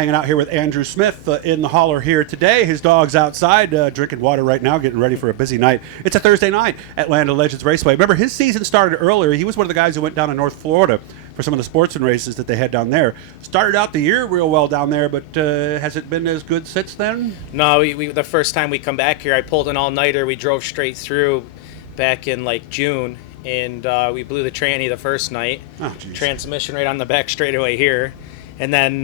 Hanging out here with Andrew Smith in the holler here today. His dog's outside drinking water right now, getting ready for a busy night. It's a Thursday night at Land of Legends Raceway. Remember, his season started earlier. He was one of the guys who went down to North Florida for some of the Sportsman races that they had down there. Started out the year real well down there, but has it been as good since then? No, we the first time we come back here, I pulled an all-nighter. We drove straight through back in like June, and we blew the tranny the first night. Oh, geez. Transmission right on the back straightaway here. And then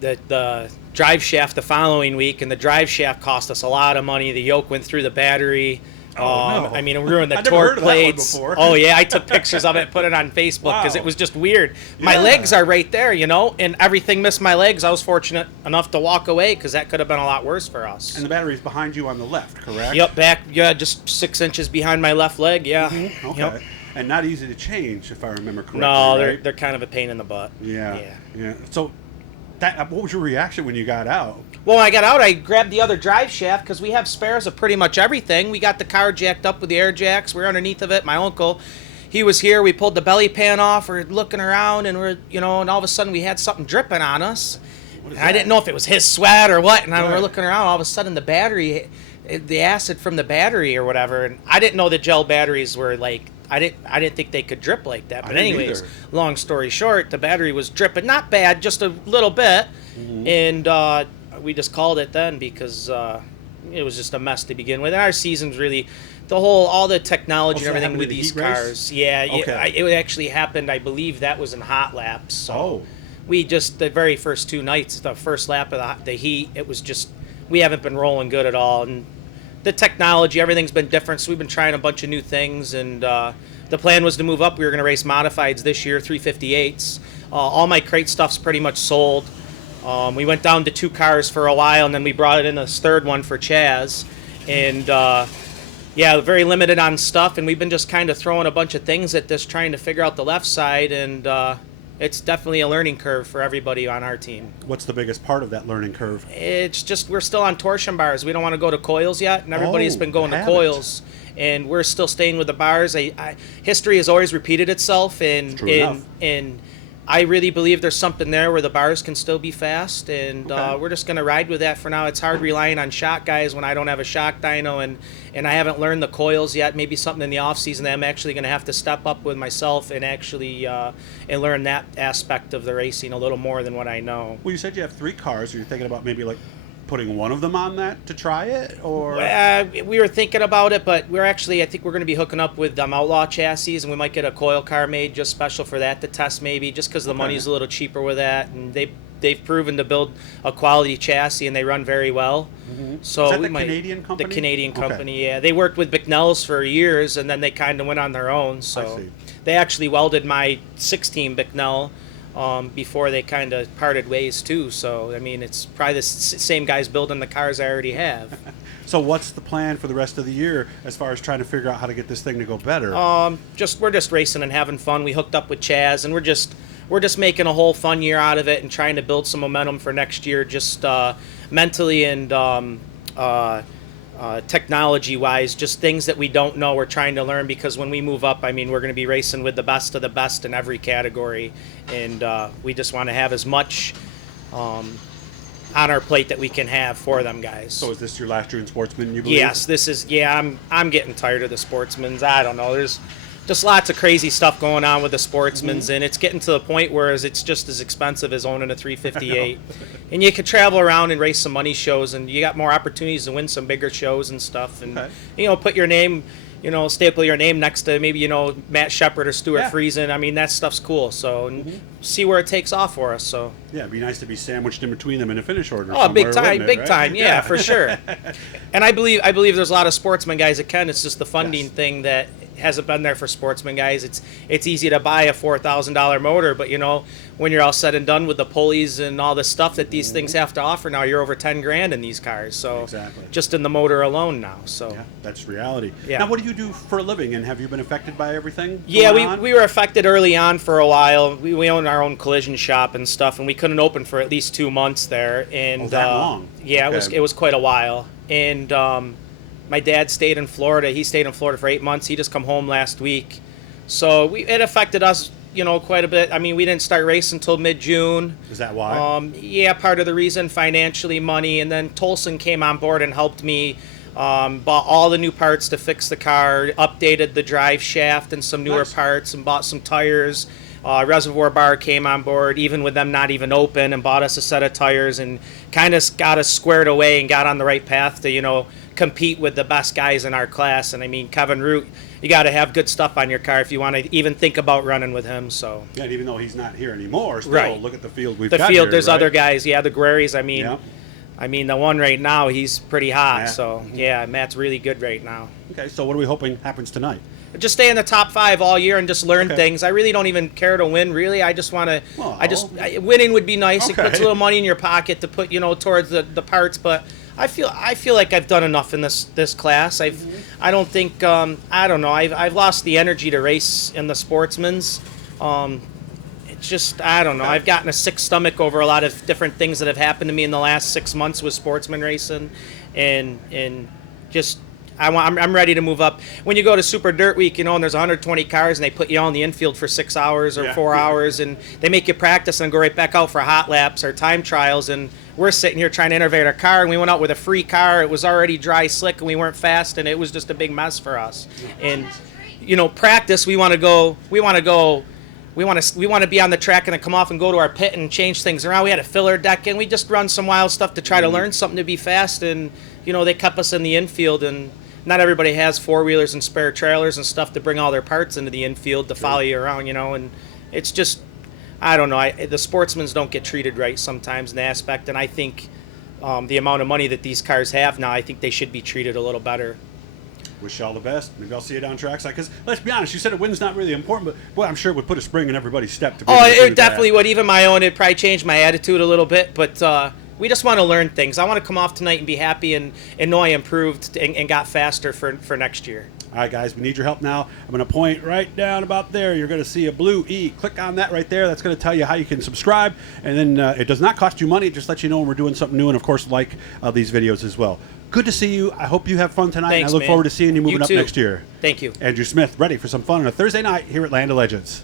the drive shaft the following week, and the drive shaft cost us a lot of money. The yoke went through the battery. No. I mean, it ruined the I've never heard torque of that one plates. before. Oh yeah, I took pictures of it, put it on Facebook because it was just weird. My legs are right there, and everything missed my legs. I was fortunate enough to walk away because that could have been a lot worse for us. And the battery's behind you on the left, correct? Yep, back, just 6 inches behind my left leg, yeah. Mm-hmm. Okay. Yep. And not easy to change, if I remember correctly. No, right? they're kind of a pain in the butt. Yeah. So, what was your reaction when you got out? Well, when I got out, I grabbed the other drive shaft because we have spares of pretty much everything. We got the car jacked up with the air jacks. We're underneath of it. My uncle, he was here. We pulled the belly pan off. We're looking around, and and all of a sudden we had something dripping on us. And I didn't know if it was his sweat or what. And we're looking around. All of a sudden, the battery, the acid from the battery or whatever. And I didn't know the gel batteries were like. I didn't think they could drip like that. But anyways, long story short, the battery was dripping. Not bad, just a little bit. Mm-hmm. And we just called it then because it was just a mess to begin with. And our season's really, all the technology and everything with these cars. Yeah, okay. It actually happened, I believe that was in hot laps. So we just, the very first 2 nights, the first lap of the heat, it was just, we haven't been rolling good at all. And the technology, everything's been different, so we've been trying a bunch of new things, and the plan was to move up. We were going to race modifieds this year, 358s. All my crate stuff's pretty much sold. We went down to 2 cars for a while, and then we brought in this third one for Chaz. And, very limited on stuff, and we've been just kind of throwing a bunch of things at this, trying to figure out the left side, and it's definitely a learning curve for everybody on our team. What's the biggest part of that learning curve? It's just we're still on torsion bars. We don't want to go to coils yet, and everybody's been going to coils, and we're still staying with the bars. History has always repeated itself, and I really believe there's something there where the bars can still be fast, and we're just going to ride with that for now. It's hard relying on shock guys when I don't have a shock dyno, and I haven't learned the coils yet. Maybe something in the off season that I'm actually going to have to step up with myself and actually and learn that aspect of the racing a little more than what I know. Well, you said you have 3 cars. Are you thinking about maybe like putting one of them on that to try it, or? We were thinking about it, but I think we're going to be hooking up with Outlaw chassis, and we might get a coil car made just special for that to test, maybe just because the money's a little cheaper with that, and they've proven to build a quality chassis, and they run very well. Mm-hmm. So is that Canadian company? The Canadian company, yeah. They worked with Bicknell's for years, and then they kind of went on their own. So they actually welded my 16 Bicknell before they kind of parted ways too. So I mean, it's probably the same guys building the cars I already have. So what's the plan for the rest of the year as far as trying to figure out how to get this thing to go better? We're just racing and having fun. We hooked up with Chaz, and we're just making a whole fun year out of it and trying to build some momentum for next year, just mentally and technology-wise, just things that we don't know we're trying to learn, because when we move up, I mean, we're going to be racing with the best of the best in every category, and we just want to have as much on our plate that we can have for them guys. So is this your last year in Sportsman, you believe? Yes, this is, I'm getting tired of the Sportsmans. I don't know, there's just lots of crazy stuff going on with the Sportsmans, and it's getting to the point where it's just as expensive as owning a 358. And you could travel around and race some money shows, and you got more opportunities to win some bigger shows and stuff. And put your name, staple your name next to maybe Matt Shepard or Stuart Friesen. I mean, that stuff's cool. So see where it takes off for us. So it'd be nice to be sandwiched in between them in a finish order. Oh, big time, yeah, for sure. And I believe there's a lot of Sportsman guys that can. It's just the funding thing that hasn't been there for Sportsman guys. It's easy to buy a $4,000 motor, but when you're all said and done with the pulleys and all the stuff that these things have to offer now, you're over $10,000 in these cars. So just in the motor alone now. So that's reality. Yeah. Now, what do you do for a living, and have you been affected by everything? Yeah, we were affected early on for a while. We owned our own collision shop and stuff, and we couldn't open for at least 2 months there. And that long? Yeah, it was quite a while. And my dad stayed in Florida. He stayed in Florida for 8 months. He just come home last week. So it affected us quite a bit. I mean, we didn't start racing until mid-June. Is that why? Yeah, part of the reason, financially, money. And then Tolson came on board and helped me. Bought all the new parts to fix the car, updated the drive shaft and some newer parts, and bought some tires. Reservoir Bar came on board, even with them not even open, and bought us a set of tires and kind of got us squared away and got on the right path to, compete with the best guys in our class. And I mean, Kevin Root, you got to have good stuff on your car if you want to even think about running with him. So yeah, and even though he's not here anymore, still right. Look at the field we've the got field. here, There's right? other guys. Yeah, the Guerries. I mean. Yep. I mean, the one right now, he's pretty hot. Matt. So, yeah, Matt's really good right now. Okay, so what are we hoping happens tonight? Just stay in the top 5 all year and just learn Okay. things. I really don't even care to win, really. I just want to, Well. winning would be nice. Okay. It puts a little money in your pocket to put, towards the parts. But I feel like I've done enough in this class. I don't think, I don't know. I've lost the energy to race in the Sportsman's. It's just, I don't know. I've gotten a sick stomach over a lot of different things that have happened to me in the last 6 months with Sportsman racing, and just I'm ready to move up. When you go to Super Dirt Week, and there's 120 cars, and they put you all in the infield for 6 hours or 4 hours, and they make you practice and go right back out for hot laps or time trials, and we're sitting here trying to innovate our car, and we went out with a free car. It was already dry, slick, and we weren't fast, and it was just a big mess for us. And practice, we want to be on the track and then come off and go to our pit and change things around. We had a filler deck, and we just run some wild stuff to try to learn something to be fast. And they kept us in the infield, and not everybody has 4-wheelers and spare trailers and stuff to bring all their parts into the infield to follow you around. And it's just, I don't know. The Sportsmans don't get treated right sometimes in the aspect, and I think the amount of money that these cars have now, I think they should be treated a little better. Wish you all the best. Maybe I'll see you down trackside. Because let's be honest, you said a win's not really important, but boy, I'm sure it would put a spring in everybody's step. To be able to do It definitely that. would. Even my own, it'd probably change my attitude a little bit. But we just want to learn things. I want to come off tonight and be happy and know I improved and got faster for next year. All right, guys, we need your help now. I'm going to point right down about there. You're going to see a blue E. Click on that right there. That's going to tell you how you can subscribe. And then it does not cost you money. It just lets you know when we're doing something new. And, of course, like these videos as well. Good to see you. I hope you have fun tonight. Thanks, and I look man. forward to seeing you moving You up too. next year. Thank you. Andrew Smith, ready for some fun on a Thursday night here at Land of Legends.